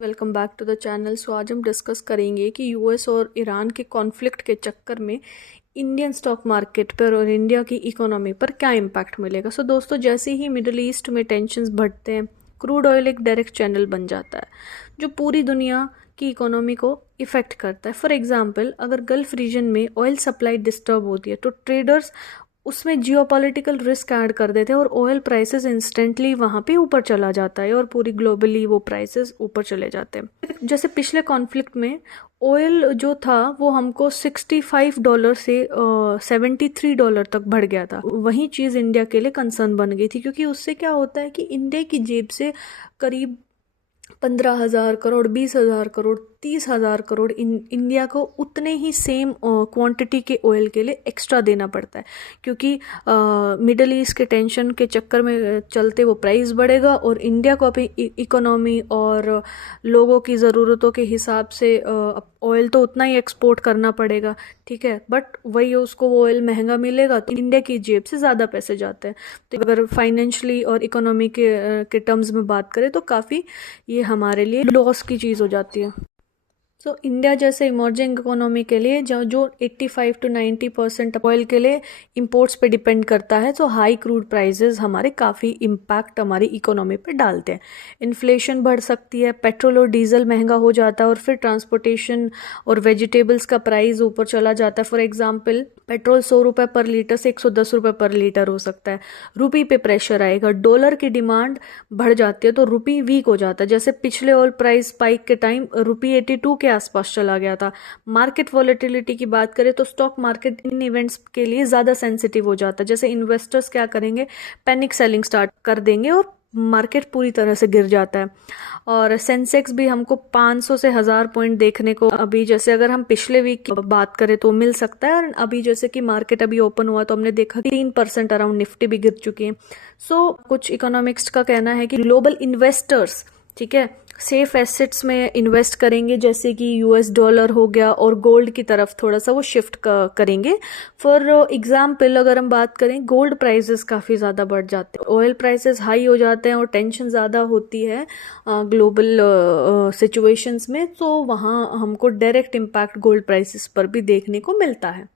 Welcome back to the channel. So आज हम discuss करेंगे कि यूएस और ईरान के कॉन्फ्लिक्ट के चक्कर में इंडियन स्टॉक मार्केट पर और इंडिया की इकोनॉमी पर क्या इम्पैक्ट मिलेगा। सो दोस्तों, जैसे ही मिडल ईस्ट में टेंशन्स बढ़ते हैं, क्रूड ऑयल एक डायरेक्ट चैनल बन जाता है जो पूरी दुनिया की इकोनॉमी को इफ़ेक्ट करता है। फॉर एग्जांपल, अगर गल्फ रीजन में ऑयल सप्लाई डिस्टर्ब होती है तो ट्रेडर्स उसमें जियोपॉलिटिकल रिस्क ऐड कर देते हैं और ऑयल प्राइसेस इंस्टेंटली वहाँ पे ऊपर चला जाता है और पूरी ग्लोबली वो प्राइसेस ऊपर चले जाते हैं। जैसे पिछले कॉन्फ्लिक्ट में ऑयल जो था वो हमको $65 से $73 तक बढ़ गया था। वही चीज़ इंडिया के लिए कंसर्न बन गई थी, क्योंकि उससे क्या होता है कि इंडिया की जेब से करीब 15,000 करोड़, 20,000 करोड़, 30,000 करोड़ इंडिया को उतने ही सेम क्वांटिटी के ऑयल के लिए एक्स्ट्रा देना पड़ता है, क्योंकि मिडल ईस्ट के टेंशन के चक्कर में चलते वो प्राइस बढ़ेगा और इंडिया को अपनी इकोनॉमी और लोगों की ज़रूरतों के हिसाब से ऑयल तो उतना ही एक्सपोर्ट करना पड़ेगा। ठीक है, बट वही उसको वो ऑयल महंगा मिलेगा तो इंडिया की जेब से ज़्यादा पैसे जाते हैं। तो अगर फाइनेंशियली और इकोनॉमी के टर्म्स में बात करें तो काफ़ी ये हमारे लिए लॉस की चीज़ हो जाती है। सो इंडिया जैसे इमर्जिंग इकोनॉमी के लिए जो 85 to 90% ऑयल के लिए इंपोर्ट्स पे डिपेंड करता है, तो हाई क्रूड प्राइसेस हमारे काफ़ी इम्पैक्ट हमारी इकोनॉमी पे डालते हैं। इन्फ्लेशन बढ़ सकती है, पेट्रोल और डीजल महंगा हो जाता है और फिर ट्रांसपोर्टेशन और वेजिटेबल्स का प्राइस ऊपर चला जाता है। फॉर एग्जाम्पल, पेट्रोल 100 रुपये पर लीटर से 110 रुपये पर लीटर हो सकता है। रुपी पे प्रेशर आएगा, डॉलर की डिमांड बढ़ जाती है तो रुपी वीक हो जाता है। जैसे पिछले ऑयल प्राइस स्पाइक के टाइम रुपी 82 के आसपास चला गया था। मार्केट वॉलेटिलिटी की बात करें तो स्टॉक मार्केट इन इवेंट्स के लिए ज़्यादा सेंसिटिव हो जाता है। जैसे इन्वेस्टर्स क्या करेंगे, पैनिक सेलिंग स्टार्ट कर देंगे और मार्केट पूरी तरह से गिर जाता है। और सेंसेक्स भी हमको 500 से 1000 पॉइंट देखने को अभी, जैसे अगर हम पिछले वीक की बात करें तो मिल सकता है। और अभी जैसे कि मार्केट अभी ओपन हुआ तो हमने देखा 3% अराउंड निफ्टी भी गिर चुकी है। सो कुछ इकोनॉमिक्स का कहना है कि ग्लोबल इन्वेस्टर्स, ठीक है, सेफ एसेट्स में इन्वेस्ट करेंगे, जैसे कि यूएस डॉलर हो गया, और गोल्ड की तरफ थोड़ा सा वो शिफ्ट करेंगे। फॉर एग्जाम्पल, अगर हम बात करें, गोल्ड प्राइसेस काफ़ी ज़्यादा बढ़ जाते हैं, ऑयल प्राइसेस हाई हो जाते हैं और टेंशन ज़्यादा होती है ग्लोबल सिचुएशंस में, तो वहाँ हमको डायरेक्ट इम्पैक्ट गोल्ड प्राइसेस पर भी देखने को मिलता है।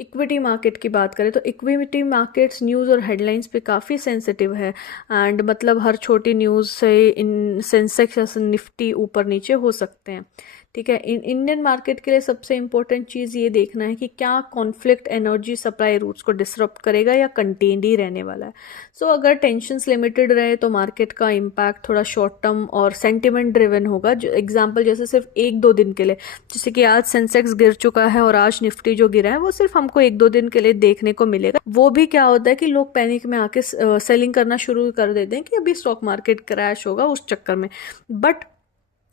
इक्विटी मार्केट की बात करें तो इक्विटी मार्केट्स न्यूज़ और हेडलाइंस पे काफ़ी सेंसिटिव है, एंड मतलब हर छोटी न्यूज़ से इन सेंसेक्स या निफ्टी ऊपर नीचे हो सकते हैं। ठीक है, इंडियन मार्केट के लिए सबसे इम्पोर्टेंट चीज़ ये देखना है कि क्या कॉन्फ्लिक्ट एनर्जी सप्लाई रूट्स को डिसरप्ट करेगा या कंटेन्ड ही रहने वाला है। सो अगर टेंशन्स लिमिटेड रहे तो मार्केट का इम्पैक्ट थोड़ा शॉर्ट टर्म और सेंटिमेंट ड्रिवन होगा। जो एग्जाम्पल, जैसे सिर्फ 1-2 दिन के लिए, जैसे कि आज सेंसेक्स गिर चुका है और आज निफ्टी जो गिरा है वो सिर्फ हमको 1-2 दिन के लिए देखने को मिलेगा। वो भी क्या होता है कि लोग पैनिक में आके सेलिंग करना शुरू कर देते हैं कि अभी स्टॉक मार्केट क्रैश होगा, उस चक्कर में। बट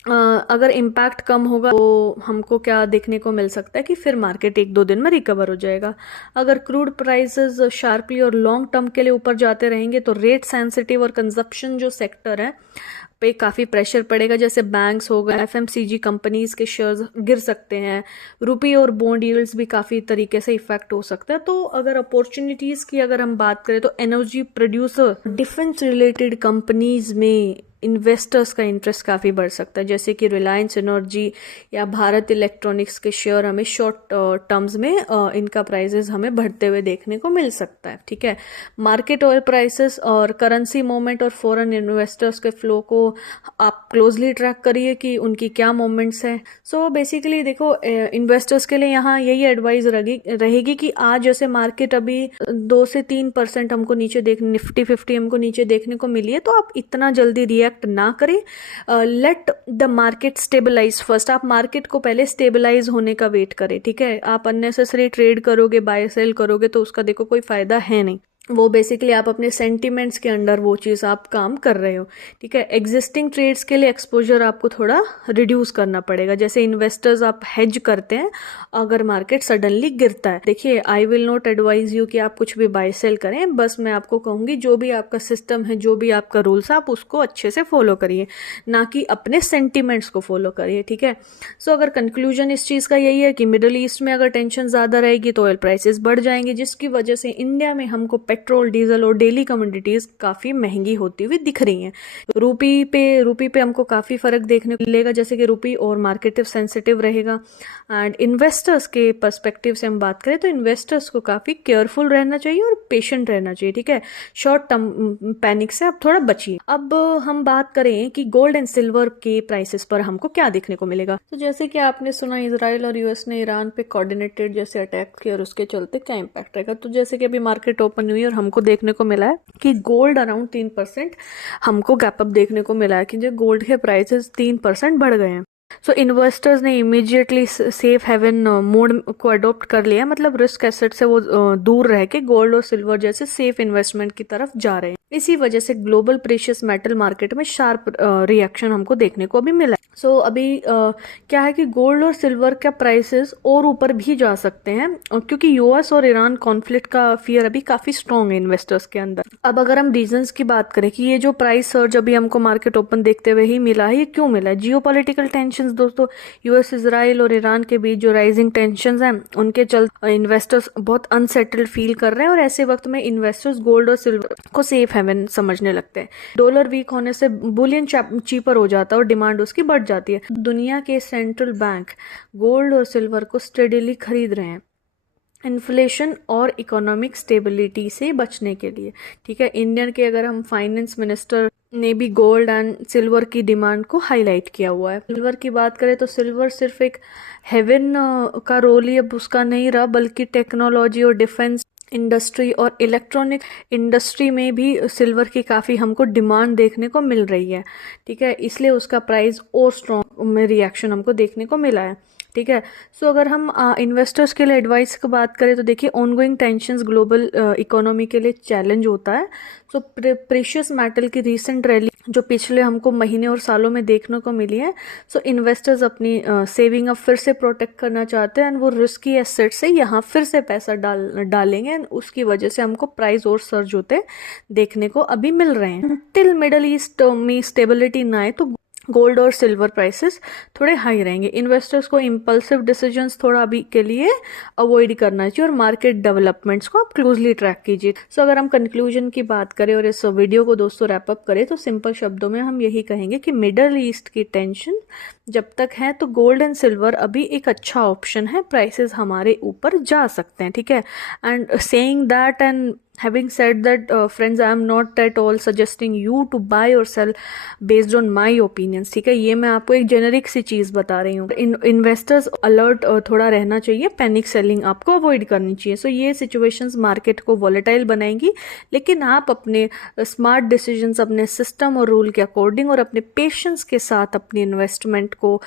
अगर इम्पैक्ट कम होगा तो हमको क्या देखने को मिल सकता है कि फिर मार्केट 1-2 दिन में रिकवर हो जाएगा। अगर क्रूड प्राइसेस शार्पली और लॉन्ग टर्म के लिए ऊपर जाते रहेंगे तो रेट सेंसिटिव और कंजप्शन जो सेक्टर है पे काफ़ी प्रेशर पड़ेगा। जैसे बैंक्स हो गए, एफएमसीजी कंपनीज के शेयर्स गिर सकते हैं, रुपी और बॉन्ड यील्ड्स भी काफ़ी तरीके से इफेक्ट हो सकता है। तो अगर अपॉर्चुनिटीज़ की अगर हम बात करें तो energy producer, defence related companies में इन्वेस्टर्स का इंटरेस्ट काफ़ी बढ़ सकता है, जैसे कि रिलायंस एनर्जी या भारत इलेक्ट्रॉनिक्स के शेयर हमें शॉर्ट टर्म्स में इनका प्राइसेस हमें बढ़ते हुए देखने को मिल सकता है। ठीक है, मार्केट ऑयल प्राइसेस और करेंसी मूवमेंट और फॉरेन इन्वेस्टर्स के फ्लो को आप क्लोजली ट्रैक करिए कि उनकी क्या मूवमेंट्स हैं। सो बेसिकली देखो, इन्वेस्टर्स के लिए यहाँ यही एडवाइस रहेगी कि आज जैसे मार्केट अभी 2 से 3% हमको नीचे निफ्टी 50 हमको नीचे देखने को मिली है, तो आप इतना जल्दी रिएक्ट ना करें। Let the market stabilise first. आप मार्केट को पहले स्टेबलाइज होने का वेट करें। ठीक है, आप अननेसेसरी ट्रेड करोगे, बाय सेल करोगे तो उसका देखो कोई फायदा है नहीं। वो बेसिकली आप अपने सेंटिमेंट्स के अंडर वो चीज़ आप काम कर रहे हो। ठीक है, एग्जिस्टिंग ट्रेड्स के लिए एक्सपोजर आपको थोड़ा रिड्यूस करना पड़ेगा। जैसे इन्वेस्टर्स आप हेज करते हैं अगर मार्केट सडनली गिरता है। देखिए, I will not advise you कि आप कुछ भी बाय सेल करें, बस मैं आपको कहूँगी जो भी आपका सिस्टम है, जो भी आपका रूल्स है, आप उसको अच्छे से फॉलो करिए, ना कि अपने सेंटिमेंट्स को फॉलो करिए। ठीक है, सो अगर कंक्लूजन इस चीज़ का यही है कि मिडल ईस्ट में अगर टेंशन ज़्यादा रहेगी तो ऑयल प्राइसेस बढ़ जाएंगे, जिसकी वजह से इंडिया में हमको पेट्रोल, डीजल और डेली कमोडिटीज़ काफ़ी महंगी होती हुई दिख रही हैं। रूपी पे हमको काफ़ी फ़र्क देखने को मिलेगा, जैसे कि रूपी और मार्केट सेंसिटिव रहेगा। एंड इन्वेस्टर्स के पर्सपेक्टिव से हम बात करें तो इन्वेस्टर्स को काफ़ी केयरफुल रहना चाहिए और पेशेंट रहना चाहिए, ठीक है। शॉर्ट टर्म पैनिक से आप थोड़ा बचिए। अब हम बात करें कि गोल्ड एंड सिल्वर के प्राइसेस पर हमको क्या देखने को मिलेगा। तो जैसे कि आपने सुना, इजराइल और यूएस ने ईरान पे कोऑर्डिनेटेड जैसे अटैक किया और उसके चलते क्या इम्पैक्ट रहेगा। तो जैसे कि अभी मार्केट ओपन हुई और हमको देखने को मिला है कि गोल्ड अराउंड 3% हमको गैप अप देखने को मिला है कि जो गोल्ड के प्राइसेस 3% बढ़ गए हैं। सो इन्वेस्टर्स ने इमीडिएटली सेफ हेवन मोड को अडॉप्ट कर लिया, मतलब रिस्क एसेट से वो दूर रह के गोल्ड और सिल्वर जैसे सेफ इन्वेस्टमेंट की तरफ जा रहे हैं। इसी वजह से ग्लोबल प्रेशियस मेटल मार्केट में शार्प रिएक्शन हमको देखने को अभी मिला। सो अभी क्या है कि गोल्ड और सिल्वर का प्राइसेस और ऊपर भी जा सकते हैं, क्योंकि यूएस और ईरान कॉन्फ्लिक्ट का फियर अभी काफी स्ट्रांग है इन्वेस्टर्स के अंदर। अब अगर हम रीजंस की बात करें कि ये जो प्राइस सर्ज अभी हमको मार्केट ओपन देखते हुए ही मिला है, ये क्यों मिला है? जियोपॉलिटिकल टेंशंस दोस्तों, यूएस, इजराइल और ईरान के बीच जो राइजिंग टेंशंस हैं उनके चलते इन्वेस्टर्स बहुत अनसेटल्ड फील कर रहे हैं और ऐसे वक्त में इन्वेस्टर्स गोल्ड और सिल्वर को सेफ हेवन समझने लगते हैं। डॉलर वीक होने से बुलियन चीपर हो जाता है और डिमांड उसकी बढ़ जाती है। दुनिया के सेंट्रल बैंक गोल्ड और सिल्वर को स्टेडीली खरीद रहे हैं इन्फ्लेशन और इकोनॉमिक स्टेबिलिटी से बचने के लिए, ठीक है। इंडियन के अगर हम फाइनेंस मिनिस्टर ने भी गोल्ड एंड सिल्वर की डिमांड को हाईलाइट किया हुआ है। सिल्वर की बात करें तो सिल्वर सिर्फ एक हेवन का रोल ही अब उसका नहीं रहा, बल्कि टेक्नोलॉजी और डिफेंस इंडस्ट्री और इलेक्ट्रॉनिक इंडस्ट्री में भी सिल्वर की काफ़ी हमको डिमांड देखने को मिल रही है, ठीक है। इसलिए उसका प्राइस और स्ट्रॉन्ग में रिएक्शन हमको देखने को मिला है, ठीक है। सो अगर हम इन्वेस्टर्स के लिए एडवाइस की बात करें तो देखिए, ऑनगोइंग टेंशंस ग्लोबल इकोनॉमी के लिए चैलेंज होता है। सो प्रेशियस मेटल की रीसेंट रैली जो पिछले हमको महीने और सालों में देखने को मिली है, सो इन्वेस्टर्स अपनी सेविंग अब फिर से प्रोटेक्ट करना चाहते हैं एंड वो रिस्की एसेट से यहाँ फिर से पैसा डालेंगे एंड उसकी वजह से हमको प्राइस और सर्ज होते देखने को अभी मिल रहे हैं। टिल मिडल ईस्ट में स्टेबिलिटी ना आए तो गोल्ड और सिल्वर प्राइसेस थोड़े हाई रहेंगे। इन्वेस्टर्स को इम्पल्सिव डिसीजंस थोड़ा अभी के लिए अवॉइड करना चाहिए और मार्केट डेवलपमेंट्स को आप क्लोजली ट्रैक कीजिए। सो अगर हम कंक्लूजन की बात करें और इस वीडियो को दोस्तों रैप अप करें तो सिंपल शब्दों में हम यही कहेंगे कि मिडल ईस्ट की टेंशन जब तक है तो गोल्ड एंड सिल्वर अभी एक अच्छा ऑप्शन है, प्राइसेस हमारे ऊपर जा सकते हैं, ठीक है। And saying that and having said that, friends, I am not at all suggesting you to buy or sell based on my opinions, ठीक है। ये मैं आपको एक जेनरिक सी चीज़ बता रही हूँ। इन्वेस्टर्स अलर्ट थोड़ा रहना चाहिए, पैनिक सेलिंग आपको अवॉइड करनी चाहिए। सो ये सिचुएशंस मार्केट को वॉलेटाइल बनाएंगी, लेकिन आप अपने स्मार्ट डिसीजंस अपने सिस्टम और रूल के अकॉर्डिंग और अपने पेशेंस के साथ अपनी इन्वेस्टमेंट को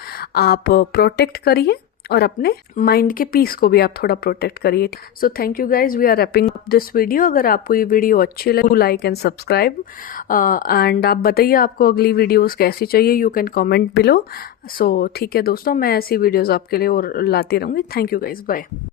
आप प्रोटेक्ट करिए और अपने माइंड के पीस को भी आप थोड़ा प्रोटेक्ट करिए। So thank you guys, we are wrapping up this video. अगर आपको ये वीडियो अच्छी लगे, लाइक एंड सब्सक्राइब एंड आप बताइए आपको अगली वीडियोस कैसी चाहिए, यू कैन कमेंट बिलो। सो ठीक है दोस्तों, मैं ऐसी वीडियोस आपके लिए और लाती रहूँगी। Thank you guys, bye.